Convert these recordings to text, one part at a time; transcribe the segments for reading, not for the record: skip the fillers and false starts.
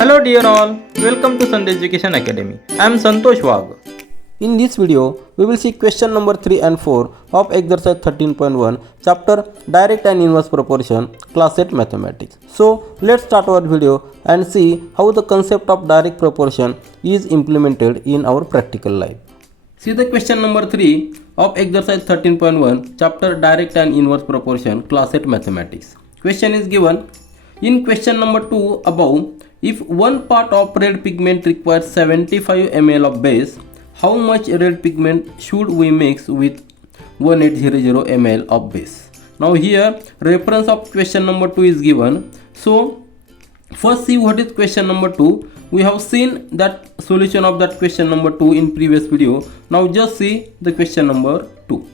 Hello dear all, welcome to Sandhya Education Academy. I am Santosh Wag. In this video, we will see question number 3 and 4 of exercise 13.1 chapter direct and inverse proportion class 8 mathematics. So let's start our video and see how the concept of direct proportion is implemented in our practical life. See the question number 3 of exercise 13.1 chapter direct and inverse proportion class 8 mathematics. Question is given in question number 2 above. If one part of red pigment requires 75 ml of base, how much red pigment should we mix with 1800 ml of base? Now here reference of question number 2 is given. So first see what is question number 2. We have seen that solution of that question number 2 in previous video. Now just see the question number 2.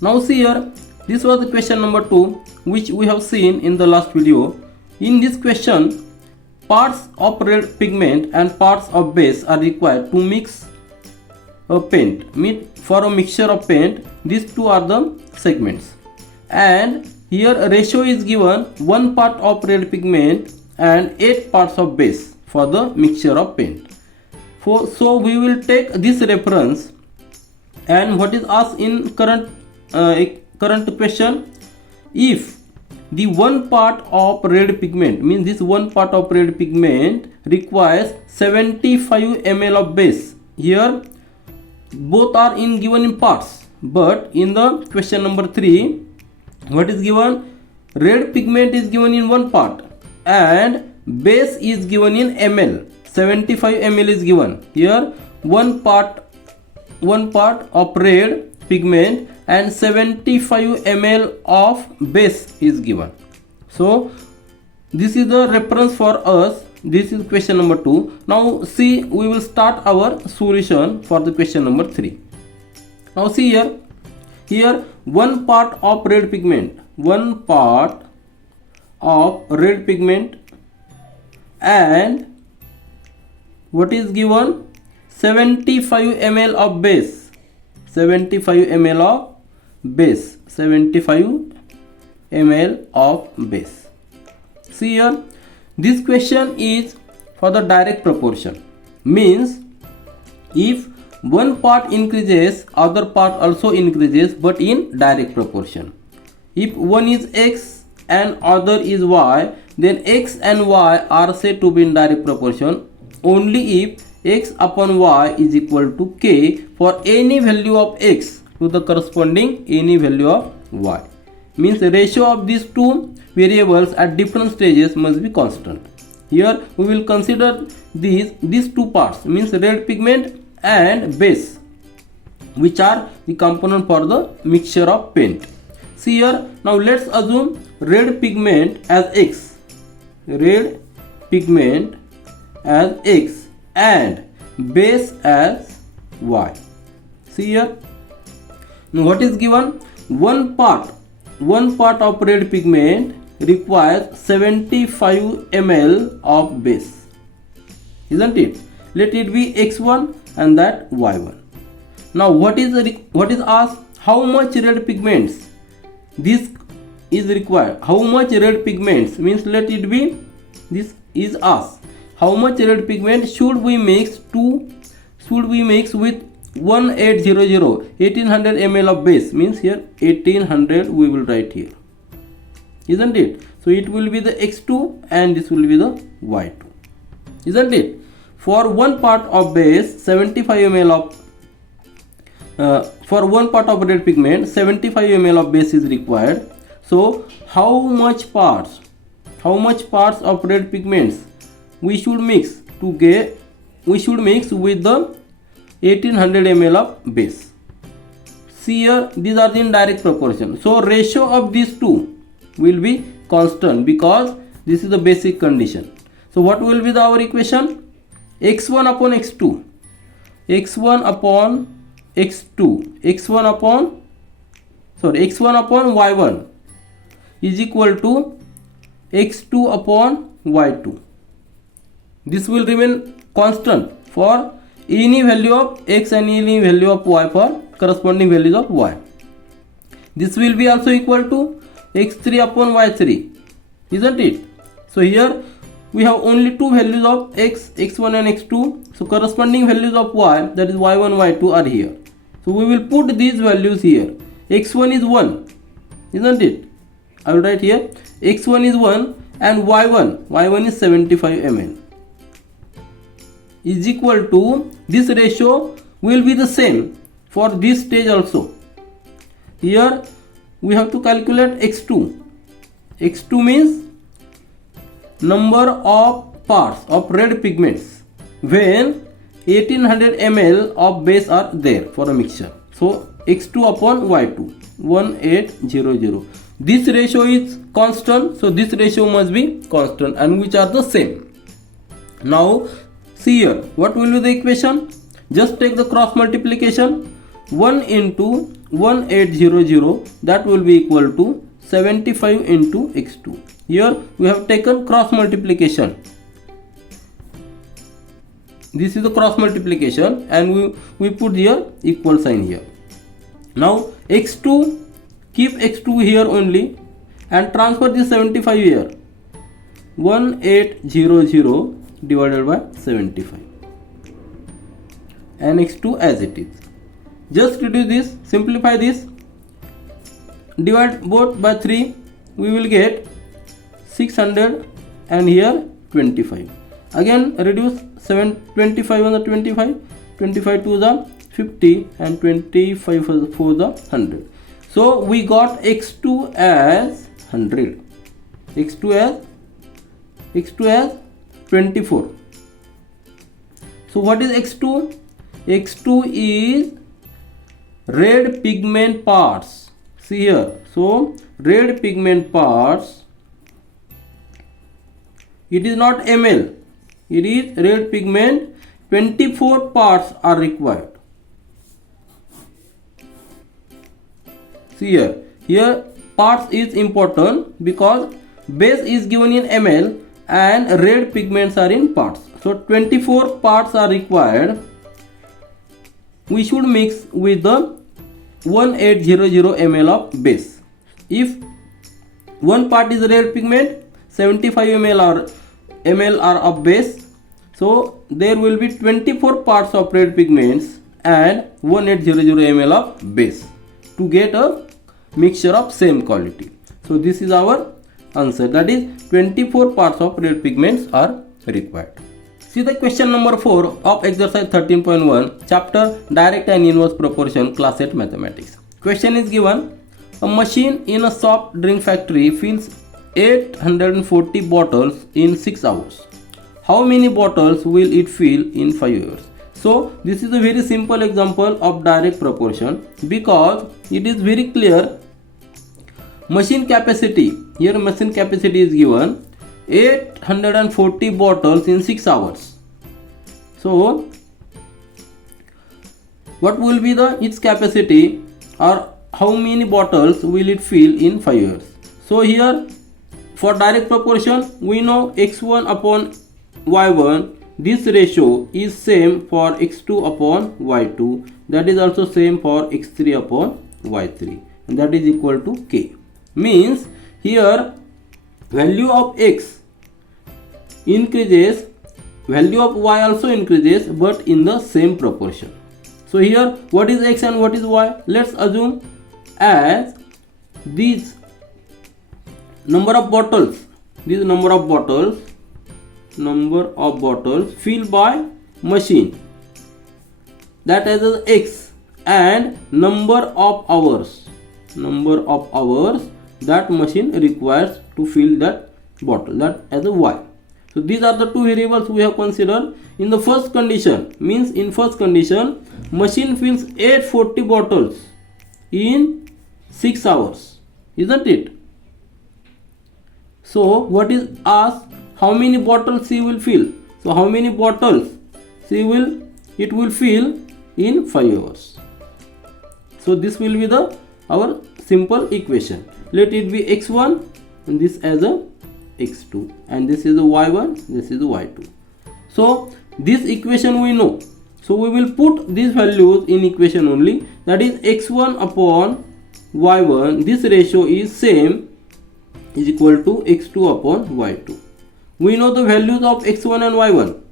Now see here, this was the question number 2 which we have seen in the last video. In this question, parts of red pigment and parts of base are required to mix a paint. For a mixture of paint, these two are the segments. And here a ratio is given 1 part of red pigment and 8 parts of base for the mixture of paint. So we will take this reference, and what is asked in current question, if the 1 part of red pigment, means this 1 part of red pigment requires 75 ml of base. Here both are given in parts, but in the question number 3 what is given, red pigment is given in 1 part and base is given in ml. 75 ml is given. Here 1 part of red pigment and 75 ml of base is given. So this is the reference for us. This is question number 2. Now see, we will start our solution for the question number 3. Now see here 1 part of red pigment, 1 part of red pigment and what is given, 75 ml of base, 75 ml of base, 75 ml of base. See here, this question is for the direct proportion, means if one part increases, other part also increases, but in direct proportion. If one is x and other is y, then x and y are said to be in direct proportion only if x upon y is equal to k for any value of x to the corresponding any value of y. Means the ratio of these two variables at different stages must be constant. Here we will consider these two parts, means red pigment and base, which are the component for the mixture of paint. See here, now let's assume red pigment as x, red pigment as x and base as y. See here, what is given, 1 part of red pigment requires 75 ml of base, isn't it? Let it be x1 and that y1. Now what is asked, how much red pigments this is required? How much red pigments, means let it be, this is asked, how much red pigment should we mix with 1800 ml of base, means here 1800 we will write here, isn't it? So it will be the x2 and this will be the y2, isn't it? For 1 part of base, 75 ml of for 1 part of red pigment, 75 ml of base is required. So how much parts of red pigments we should mix with the 1800 ml of base? See here, these are the indirect proportion. So ratio of these two will be constant because this is the basic condition. So what will be our equation? x1 upon x2, x1 upon y1 is equal to x2 upon y2. This will remain constant for any value of x and any value of y for corresponding values of y. This will be also equal to x3 upon y3, isn't it? So here we have only two values of x, x1 and x2. So corresponding values of y, that is y1, y2 are here. So we will put these values here. x1 is 1, isn't it? I will write here x1 is 1 and y1 is 75 ml is equal to, this ratio will be the same for this stage also. Here we have to calculate x2. x2 means number of parts of red pigments when 1800 ml of base are there for a mixture. So x2 upon y2, 1800. This ratio is constant, so this ratio must be constant, and which are the same. Now see here, what will be the equation? Just take the cross multiplication. 1 into 1800, that will be equal to 75 into x2. Here we have taken cross multiplication. This is the cross multiplication, and we put here equal sign here. Now x2, keep x2 here only and transfer this 75 here. 1800 divided by 75, and x2 as it is. Just reduce this, simplify this, divide both by 3, we will get 600 and here 25. Again reduce 25 on the 25, 25 to the 50 and 25 for the 100. So we got x2 as 100, x2 as 24. So what is x2? x2 is red pigment parts. See here, so red pigment parts, it is not ml, it is red pigment. 24 parts are required. See here parts is important because base is given in ml and red pigments are in parts. So 24 parts are required. We should mix with the 1800 ml of base. If one part is red pigment, 75 ml are of base, so there will be 24 parts of red pigments and 1800 ml of base to get a mixture of same quality. So this is our answer, that is 24 parts of red pigments are required. See the question number 4 of exercise 13.1, chapter direct and inverse proportion, class 8 mathematics. Question is given, a machine in a soft drink factory fills 840 bottles in 6 hours. How many bottles will it fill in 5 years? So this is a very simple example of direct proportion because it is very clear. Machine capacity, here machine capacity is given 840 bottles in 6 hours. So what will be its capacity, or how many bottles will it fill in 5 years? So here for direct proportion we know x1 upon y1, this ratio is same for x2 upon y2, that is also same for x3 upon y3, and that is equal to k. Means here value of x increases, value of y also increases, but in the same proportion. So here what is x and what is y? Let's assume as this number of bottles, this number of bottles filled by machine, that is x, and number of hours that machine requires to fill that bottle, that as a y. So these are the two variables we have considered. In the first condition, means in first condition machine fills 840 bottles in 6 hours, isn't it? So what is asked, how many bottles she will fill? So how many bottles it will fill in 5 hours. So this will be our simple equation. Let it be x1 and this as a x2, and this is a y1, this is a y2. So this equation we know, so we will put these values in equation only, that is x1 upon y1, this ratio is same, is equal to x2 upon y2. we know the values of x1 and y1.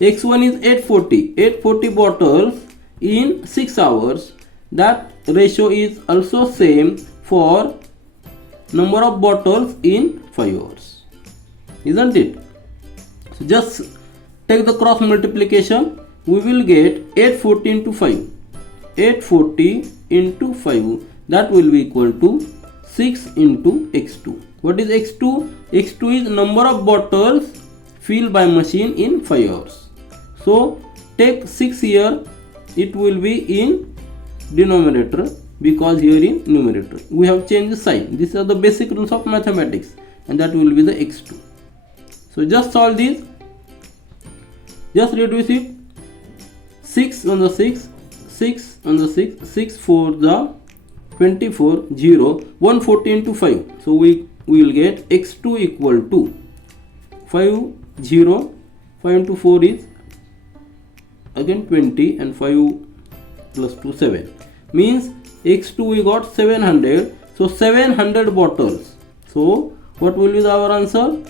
x1 is 840 bottles in 6 hours. That ratio is also same for number of bottles in 5 hours, isn't it? So just take the cross multiplication. We will get 840 into 5. 840 into 5, that will be equal to 6 into x2. What is x2? x2 is number of bottles filled by machine in 5 hours. So take 6 here, it will be in denominator because here in numerator. We have changed the sign. These are the basic rules of mathematics, and that will be the x2. So just solve this. Just reduce it. 6 on the 6, 6 on the 6, 6 for the 24, 0, 140 into 5. So we will get x2 equal to 5, 0, 5 into 4 is again 20, and 5 plus 2, 7. Means x2 we got 700. So 700 bottles. So what will be our answer?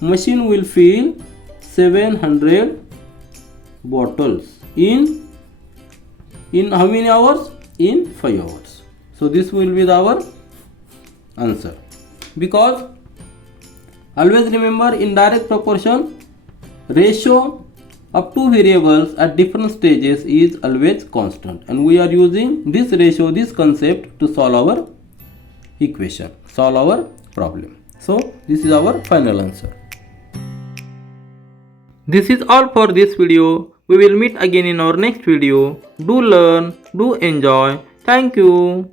Machine will fill 700 bottles in how many hours? In 5 hours. So this will be our answer. Because always remember, in direct proportion, ratio of two variables at different stages is always constant, and we are using this ratio, this concept, to solve our equation, solve our problem. So this is our final answer. This is all for this video. We will meet again in our next video. Do learn, do enjoy. Thank you.